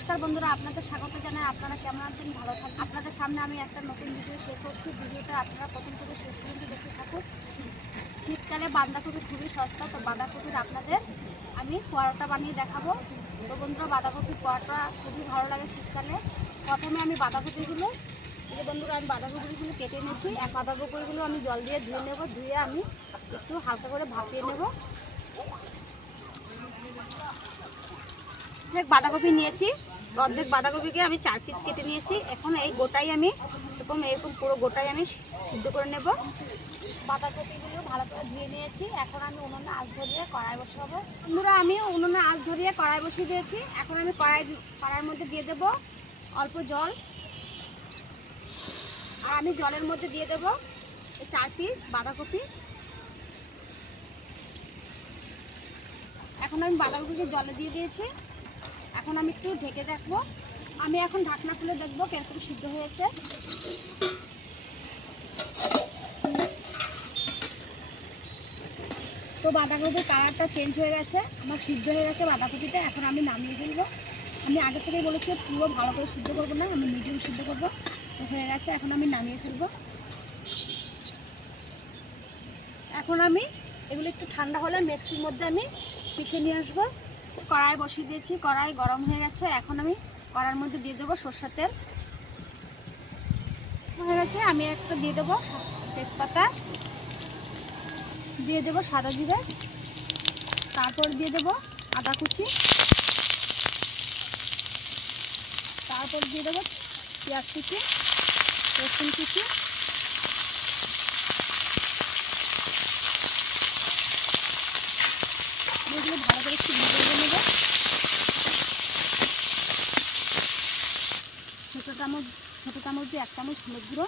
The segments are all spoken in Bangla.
নমস্কার বন্ধুরা, আপনাদের স্বাগত জানাই। আপনারা কেমন আছেন? ভালো থাকুন। আপনাদের সামনে আমি একটা নতুন ভিডিও শেয়ার করছি। ভিডিওটা আপনারা প্রথম থেকে শেষ পর্যন্ত দেখতে থাকুন। শীতকালে বাঁধাকপি খুবই সস্তা, তো বাঁধাকপির আপনাদের আমি পরোটা বানিয়ে দেখাবো। তো বন্ধুরা, বাঁধাকপির পরোটা খুবই ভালো লাগে শীতকালে। প্রথমে আমি বাঁধাকপিগুলো আমি বাঁধাকপিগুলো কেটে নিয়েছি। বাঁধাকপিগুলো আমি জল দিয়ে ধুয়ে নেব। ধুয়ে আমি একটু হালকা করে ভাপিয়ে নেব। বাঁধাকপি নিয়েছি, অর্ধেক বাঁধাকপিকে আমি 4 পিস কেটে নিয়েছি। এখন এই গোটাই আমি এরকম পুরো গোটাই আমি সিদ্ধ করে নেব। বাঁধাকপিগুলো ভালো করে ধুয়ে নিয়েছি। এখন আমি উনুনে আঁচ ধরিয়ে কড়াই বসাবো। বন্ধুরা, আমি উনুনে আঁচ ধরিয়ে কড়াই বসিয়ে দিয়েছি। এখন আমি কড়াইয়ের মধ্যে দিয়ে দেব অল্প জল। আর আমি জলের মধ্যে দিয়ে দেব 4 পিস বাঁধাকপি। এখন আমি বাঁধাকপিকে জলে দিয়ে দিয়েছি। এখন আমি একটু ঢেকে রাখবো। আমি এখন ঢাকনা খুলে দেখবো কিরকম সিদ্ধ হয়েছে। তো বাঁধাকপির কালারটা চেঞ্জ হয়ে গেছে, আমার সিদ্ধ হয়ে গেছে বাঁধাকপিটা। এখন আমি নামিয়ে ফেলবো। আমি আগে থেকেই বলেছি পুরো ভালো করে সিদ্ধ করবো না, আমি মিডিয়াম সিদ্ধ করবো। তো হয়ে গেছে, এখন আমি নামিয়ে ফেলবো। এখন আমি এগুলো একটু ঠান্ডা হলে মিক্সির মধ্যে আমি পিষে নিয়ে আসবো। কড়াই বসিয়ে দিয়েছি, কড়াই গরম হয়ে গেছে। এখন আমি কড়াইয়ের মধ্যে দিয়ে দেবো সরষের তেল। হয়ে গেছে, আমি একটা দিয়ে দেবো তেজপাতা, দিয়ে দেবো সাদা জিরে, তারপর দিয়ে দেবো আদা কুচি, তারপর দিয়ে দেবো পেঁয়াজ কুচি, রসুন কুচি, এগুলো ভালো করে একটু ভেজে নেব। ছোটো চামচ দিয়ে 1 চামচ হলুদ গুঁড়ো,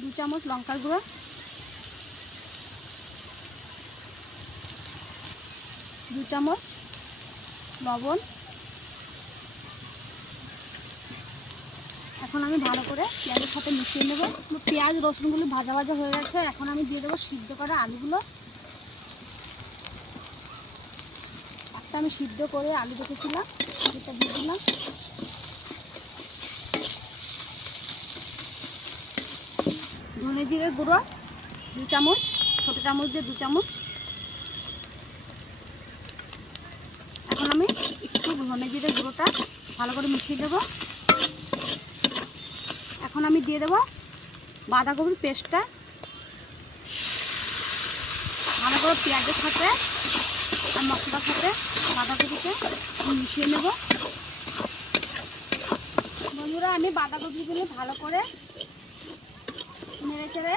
2 চামচ লঙ্কার গুঁড়ো, 2 চামচ লবণ। এখন আমি ভালো করে পেঁয়াজের সাথে মিশিয়ে নেব। পেঁয়াজ রসুনগুলো ভাজা ভাজা হয়ে গেছে। এখন আমি দিয়ে দেবো সিদ্ধ করা আলুগুলো। একটা আমি সিদ্ধ করে আলু রেখেছিলাম, সেটা দিয়ে দিলাম। ধনে জিরের গুঁড়ো 2 চামচ, ছোটো চামচ দিয়ে 2 চামচ। এখন আমি একটু ধনে জিরের গুঁড়োটা ভালো করে মিশিয়ে দেবো। এখন আমি দিয়ে দেবো বাঁধাকপির পেস্টটা। ভালো করে পেঁয়াজের সাথে আর মশলার সাথে বাঁধাকপিকে মিশিয়ে নেব। বন্ধুরা, আমি বাঁধাকপিগুলো ভালো করে নেড়ে চেড়ে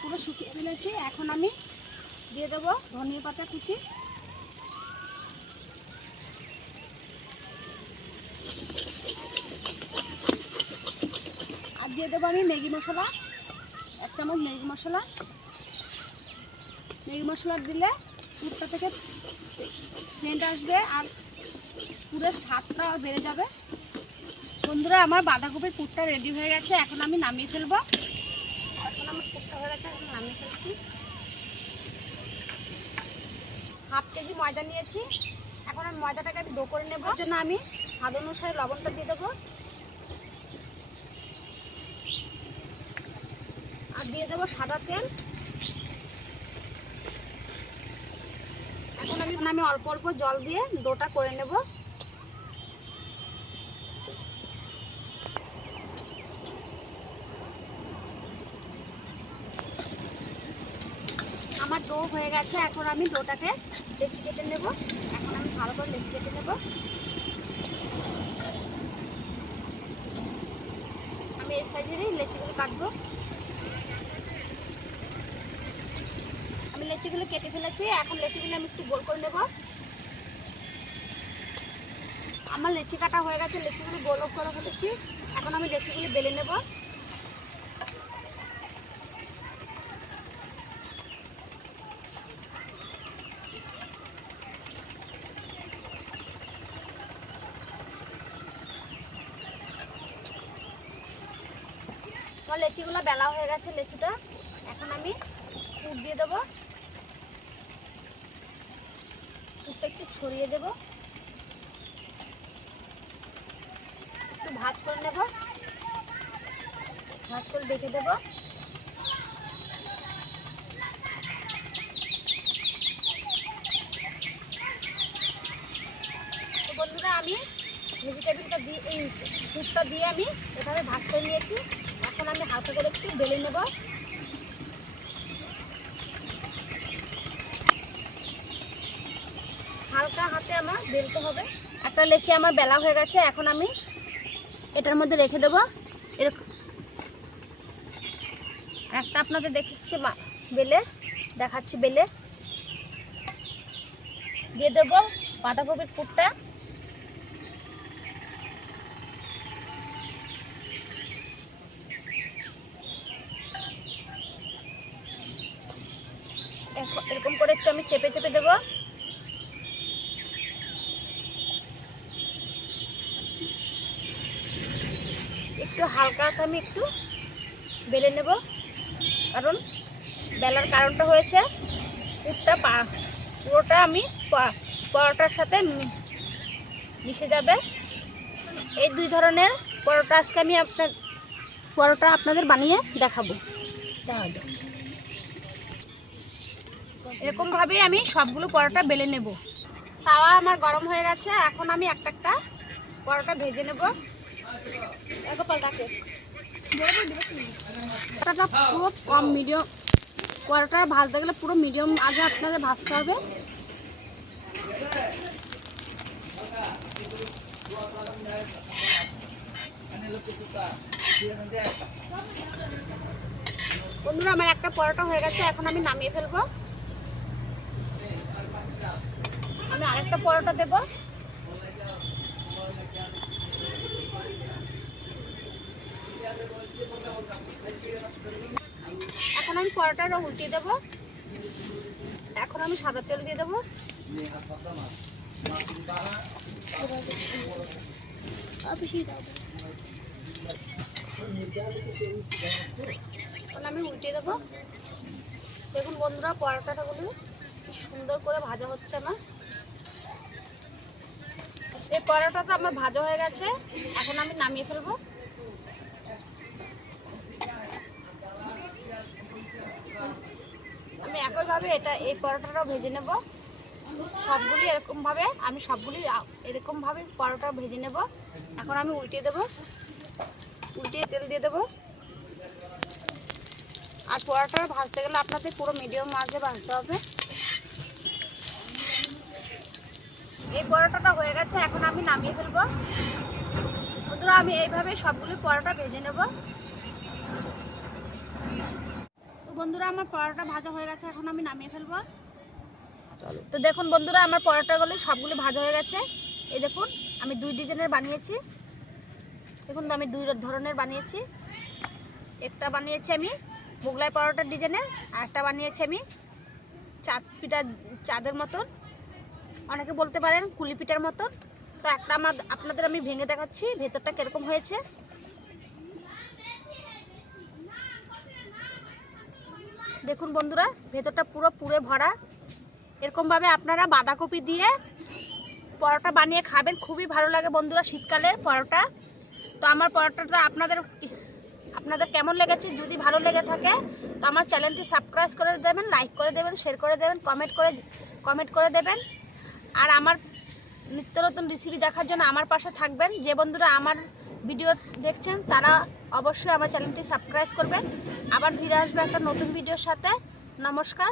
পুরো শুকিয়ে ফেলেছি। এখন আমি দিয়ে দেবো ধনিয়া পাতা কুচি, আর দিয়ে দেবো আমি ম্যাগি মশলা 1 চামচ। ম্যাগি মশলা দিলে পুরটা থেকে সেন্ট আসবে আর পুরো স্বাদটা বেড়ে যাবে। বন্ধুরা, আমার বাঁধাকপির পুরটা রেডি হয়ে গেছে। এখন আমি নামিয়ে ফেলবো। এখন আমার পুরটা হয়ে গেছে, এখন নামিয়ে ফেলছি। হাফ কেজি ময়দা নিয়েছি। এখন আমি ময়দাটাকে ডো করে নেব। এর জন্য আমি স্বাদ অনুসারে লবণটা দিয়ে দেবো, আর দিয়ে দেবো সাদা তেল। এখন আমি অল্প অল্প জল দিয়ে ডোটা করে নেব। আমার ডো হয়ে গেছে। এখন আমি ডোটাকে লেচি কেটে নেব। এখন আমি ভালো করে লেচি কেটে নেব। আমি এই সাইজেরই লেচিগুলো কাটবো। আমি লেচিগুলো কেটে ফেলেছি। এখন লেচিগুলো আমি একটু গোল করে নেব। আমার লেচি কাটা হয়ে গেছে, লেচিগুলো গোল করে ফেলেছি। এখন আমি লেচিগুলো বেলে নেব। আমার লেচিগুলো বেলা হয়ে গেছে লেচুটা। এখন আমি পুর দিয়ে দেবো। পুরটা একটু ছড়িয়ে দেবো। একটু ভাজ করে নেব, ভাজ করে দেখে দেব। তো বন্ধুরা আমি ভেজিটেবিলটা দিয়ে এই দুধটা দিয়ে আমি এভাবে ভাজ করে নিয়েছি। এখন আমি হালকা করে একটু বেলে নেব। হালকা হাতে আমার বেলতে হবে। একটা লেচি আমার বেলা হয়ে গেছে, এখন আমি এটার মধ্যে রেখে দেবো। এরকম একটা আপনাদের দেখাচ্ছি বেলে দেখাচ্ছি, বেলে দিয়ে দেবো বাঁধাকপির পুরটা। এরকম করে একটু আমি চেপে চেপে দেবো। একটু হালকা আমি একটু বেলে নেব, কারণ বেলার কারণটা হয়েছে পুরোটা আমি পরোটার সাথে মিশে যাবে। এই দুই ধরনের পরোটা আজকে আমি আপনাদের বানিয়ে দেখাবো। এরকমভাবেই আমি সবগুলো পরোটা বেলে নেব। তাওয়া আমার গরম হয়ে গেছে, এখন আমি একটা একটা পরোটা ভেজে নেব। পুরো কম মিডিয়াম পরোটা ভাজতে গেলে পুরো মিডিয়াম আগে আপনাদের ভাজতে হবে। বন্ধুরা আমার একটা পরোটা হয়ে গেছে, এখন আমি নামিয়ে ফেলবো। আমি আরেকটা পরোটা দেব। এখন আমি পরোটাটা উল্টিয়ে দেব। এখন আমি সাদা তেল দিয়ে দেবো। আমি উল্টিয়ে দেবো। দেখুন বন্ধুরা পরোটাগুলো সুন্দর করে ভাজা হচ্ছে আমার। এই পরোটাটা আমার ভাজা হয়ে গেছে, এখন আমি নামিয়ে ফেলবো। আমি একইভাবে এই পরোটাটাও ভেজে নেব। সবগুলি এরকমভাবে পরোটা ভেজে নেব। এখন আমি উল্টিয়ে দেব, উল্টিয়ে তেল দিয়ে দেব। আর পরোটা ভাজতে গেলে আপনাদের পুরো মিডিয়াম আঁচে ভাজতে হবে। এই পরোটাটা হয়ে গেছে, এখন আমি নামিয়ে ফেলবো। বন্ধুরা আমি এইভাবে সবগুলি পরোটা ভেজে নেব। তো বন্ধুরা আমার পরোটা ভাজা হয়ে গেছে, এখন আমি নামিয়ে ফেলবো। তো দেখুন বন্ধুরা আমার পরোটাগুলো সবগুলো ভাজা হয়ে গেছে। এই দেখুন আমি দুই ডিজাইনের বানিয়েছি। দেখুন আমি দুই ধরনের বানিয়েছি। একটা বানিয়েছি আমি মোগলাই পরোটার ডিজাইনে, আর একটা বানিয়েছি আমি চাঁদের মতন, অনেকে বলতে পারেন কুলি পিঠার মতন। তো একটা আপনাদের আমি ভেঙে দেখাচ্ছি ভেতরটা কিরকম হয়েছে। দেখুন বন্ধুরা ভেতরটা পুরো ভরা। এরকমভাবে আপনারা বাঁধাকপি দিয়ে পরোটা বানিয়ে খাবেন, খুবই ভালো লাগে বন্ধুরা শীতকালে পরোটা। তো আমার পরোটাটা আপনাদের কেমন লেগেছে, যদি ভালো লেগে থাকে তো আমার চ্যানেলটি সাবস্ক্রাইব করে দেবেন, লাইক করে দেবেন, শেয়ার করে দেবেন, কমেন্ট করে দেবেন। আর আমার নিত্য নতুন রেসিপি দেখার জন্য আমার পাশে থাকবেন। যে বন্ধুরা আমার ভিডিও দেখছেন তারা অবশ্যই আমার চ্যানেলটি সাবস্ক্রাইব করবেন। আবার ফিরে আসবে একটা নতুন ভিডিওর সাথে। নমস্কার।